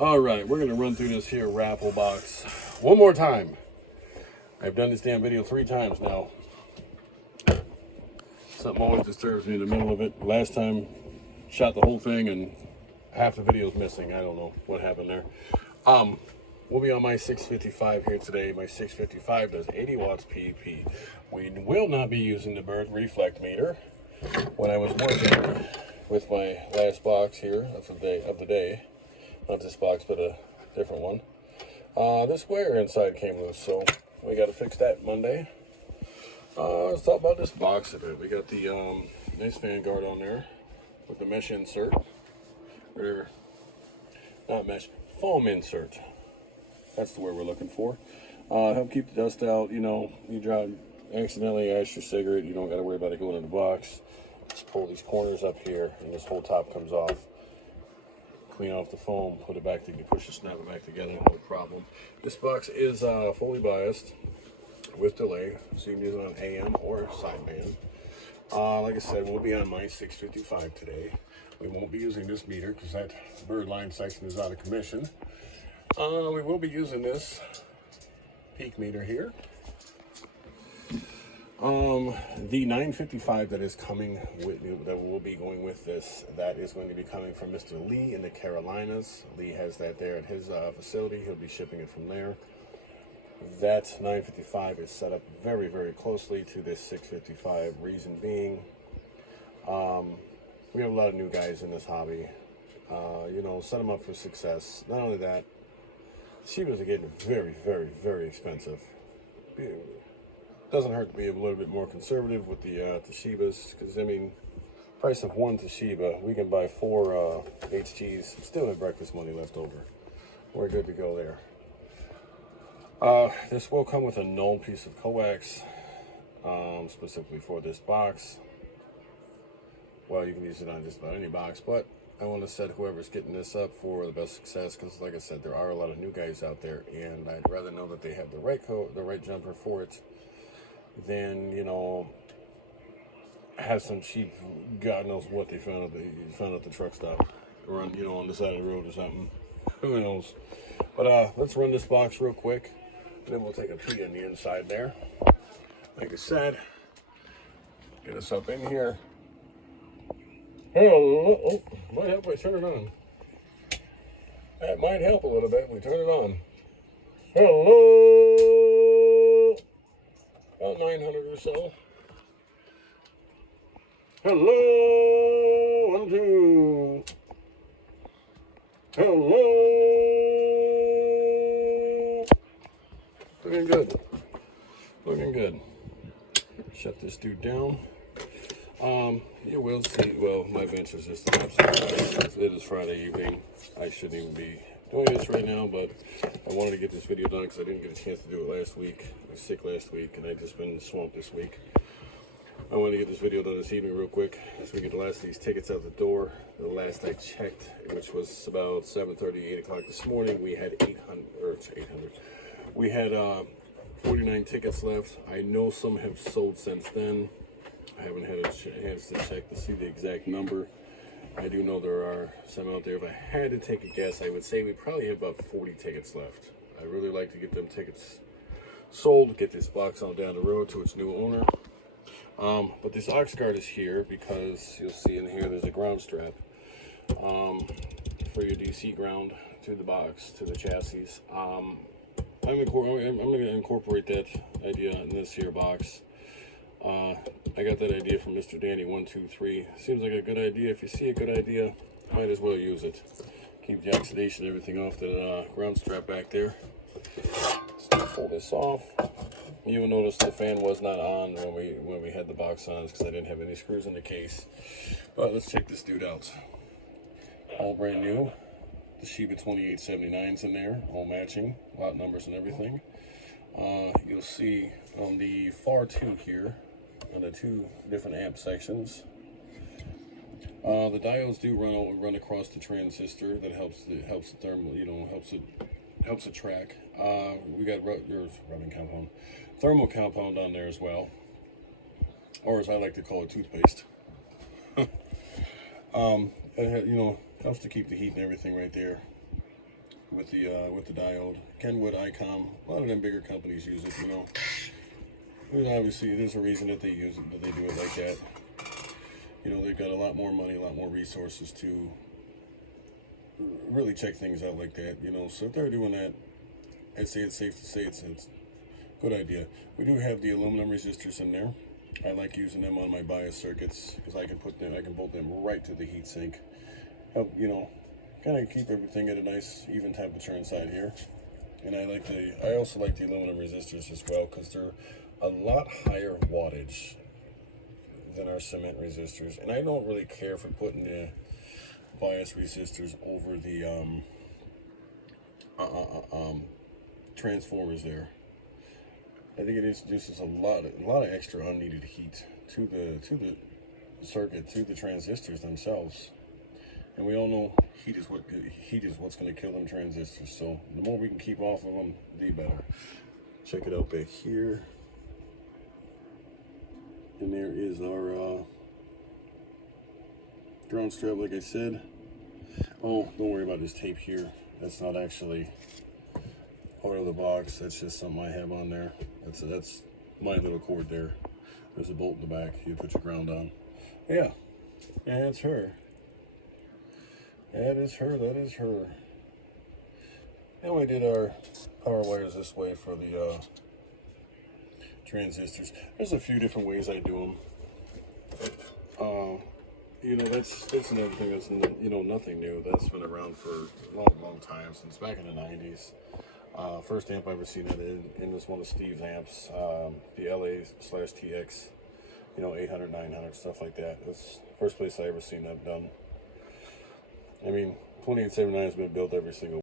All right, we're gonna run through this here raffle box one more time. I've done this damn video 3 times now. Something always disturbs me in the middle of it. Last time, shot the whole thing and half the video's missing. I don't know what happened there. We'll be on my 655 here today. My 655 does 80 watts PEP. We will not be using the bird reflect meter. When I was working with my last box here of the day, not this box, but a different one. This wire inside came loose, so we got to fix that Monday. Let's talk about this box a bit. We got the nice fan guard on there with the mesh insert, or not mesh, foam insert. That's the word we're looking for. Help keep the dust out. You know, you accidentally ash your cigarette, you don't got to worry about it going in the box. Just pull these corners up here, and this whole top comes off. Clean off the foam, put it back together, push it, snap it back together, no problem. This box is fully biased with delay, so you can use it on AM or sideband. Like I said, we'll be on my 655 today. We won't be using this meter because that bird line section is out of commission. We will be using this peak meter here. The 955 that is coming with, that will be going with this, that is going to be coming from Mr. Lee in the Carolinas. Lee has that there at his facility. He'll be shipping it from there. That 955 is set up very, very closely to this 655. Reason being, we have a lot of new guys in this hobby. You know, set them up for success. Not only that, Toshibas are getting very, very, very expensive. Doesn't hurt to be a little bit more conservative with the Toshibas, because I mean, price of one Toshiba, we can buy 4 HGs, still have breakfast money left over. We're good to go there. This will come with a known piece of coax, specifically for this box. Well, you can use it on just about any box, but I want to set whoever's getting this up for the best success, because like I said, there are a lot of new guys out there, and I'd rather know that they have the right jumper for it, than, you know, have some cheap, God knows what they found at the truck stop, or on, you know, on the side of the road or something. Who knows? But let's run this box real quick, and then we'll take a peek on the inside there. Like I said, get us up in here. Oh, might help if I turn it on. That might help a little bit if we turn it on. Hello. About 900 or so. Hello, 1, 2. Hello. Looking good. Looking good. Shut this dude down. You will see. Well, my bench is just an absolute mess. It is Friday evening. I shouldn't even be doing this right now, but I wanted to get this video done because I didn't get a chance to do it last week. I was sick last week, and I've just been swamped this week. I wanted to get this video done this evening real quick, so we get the last of these tickets out the door. The last I checked, which was about 7:30, 8 o'clock this morning, we had 800. We had 49 tickets left. I know some have sold since then. I haven't had a chance to check to see the exact number. I do know there are some out there. If I had to take a guess, I would say we probably have about 40 tickets left. I really like to get them tickets sold, get this box on down the road to its new owner. But this aux guard is here because you'll see in here there's a ground strap for your DC ground to the box, to the chassis. I'm going to incorporate that idea in this here box. I got that idea from Mr. Danny 123. Seems like a good idea. If you see a good idea, might as well use it. Keep the oxidation and everything off the ground strap back there. Let's pull this off. You will notice the fan was not on when we had the box on, because I didn't have any screws in the case. But let's check this dude out. All brand new. The Toshiba 2879's in there, all matching, lot numbers and everything. You'll see on the far two here, on the 2 different amp sections, the diodes do run across the transistor. That helps the thermal, you know, helps it track. We got rubbing compound, thermal compound on there as well, or as I like to call it, toothpaste. It, you know, helps to keep the heat and everything right there. with the diode. Kenwood, ICOM, a lot of them bigger companies use it. You know, I mean, obviously there's a reason that they use it, that they do it like that. You know, they've got a lot more money, a lot more resources to really check things out like that. You know, so if they're doing that, I'd say it's safe to say it's a good idea. We do have the aluminum resistors in there. I like using them on my bias circuits because I can bolt them right to the heat sink. Help, you know, kind of keep everything at a nice even temperature inside here. And I also like the aluminum resistors as well because they're a lot higher wattage than our cement resistors. And I don't really care for putting the bias resistors over the transformers there. I think it introduces a lot of extra unneeded heat to the circuit, to the transistors themselves. And we all know heat is what's going to kill them transistors. So the more we can keep off of them, the better. Check it out back here. And there is our ground strap, like I said. Oh, don't worry about this tape here. That's not actually part of the box. That's just something I have on there. That's my little cord there. There's a bolt in the back. You put your ground on. Yeah, that's her. That is her. That is her. And we did our power wires this way for the transistors. There's a few different ways I do them. You know, that's another thing that's, you know, nothing new. That's been around for a long time, since back in the 90s. First amp I ever seen it in was one of Steve's amps, the LA/TX, you know, 800, 900, stuff like that. That's the first place I ever seen that done. I mean, 2879 has been built every single